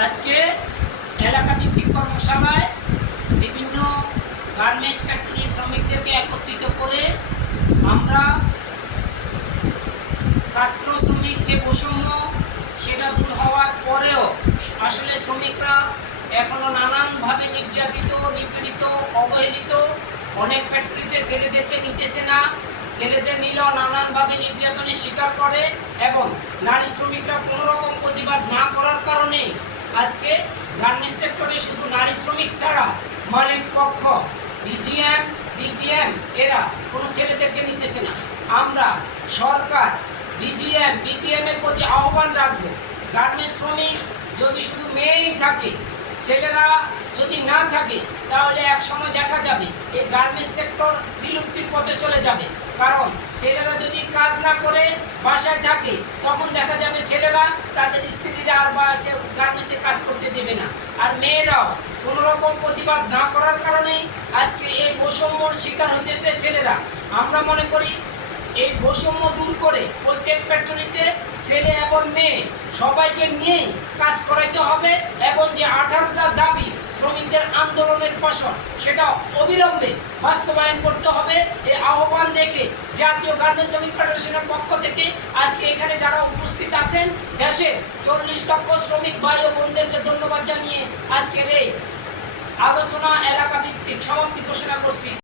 আজকে এলাকা ভিত্তিক কর্মশালায় বিভিন্ন গার্মেন্টস ফ্যাক্টরি শ্রমিকদেরকে একত্রিত করে আমরা ছাত্র শ্রমিক যে বৈষম্য সেটা দূর হওয়ার পরেও আসলে শ্রমিকরা এখনো নানানভাবে নির্যাতিত, নিপীড়িত, অবহেলিত। অনেক ফ্যাক্টরিতে ছেলেদেরকে নিতেছে না, ছেলেদের নিলেও নানানভাবে নির্যাতনের শিকার করে এবং নারী শ্রমিকরা কোনো রকম প্রতিবাদ না করার কারণে আজকে গার্মেন্টস সেক্টরে শুধু নারী শ্রমিক ছাড়া মালিক পক্ষ, বিজিএম, বিটিএম এরা কোনো ছেলেদেরকে নিতেছে না। আমরা সরকার, বিজিএম, বিটিএম এর প্রতি আহ্বান রাখবো, গার্মেন্টস শ্রমিক যদি শুধু মেয়েই থাকে, ছেলেরা যদি না থাকে, তাহলে এক সময় দেখা যাবে এই গার্মেন্টস সেক্টর বিলুপ্তির পথে চলে যাবে। কারণ ছেলেরা যদি কাজ না করে বাসায় থাকে, তখন দেখা যাবে ছেলেরা তাদের স্ত্রীরা আর গার্মেন্টসে কাজ করতে দেবে না। আর মেয়েরাও কোনো রকম প্রতিবাদ না করার কারণে আজকে এই বৈষম্যর শিকার হইতেছে ছেলেরা। আমরা মনে করি এই বৈষম্য দূর করে প্রত্যেক ফ্যাক্টরিতে ছেলে এবং মেয়ে সবাইকে নিয়েই কাজ করাইতে হবে এবং যে 18টা দাবি শ্রমিকদের আন্দোলনের ফসল সেটা অবিলম্বে বাস্তবায়ন করতে হবে। এই আহ্বান রেখে জাতীয় গার্মেন্টস শ্রমিক ফেডারেশনের পক্ষ থেকে আজকে এখানে যারা উপস্থিত আছেন দেশের 40 লক্ষ শ্রমিক ভাই ও বোনদেরকে ধন্যবাদ জানিয়ে আজকের এই আলোচনা এলাকা ভিত্তিক সমাপ্তি ঘোষণা করছি।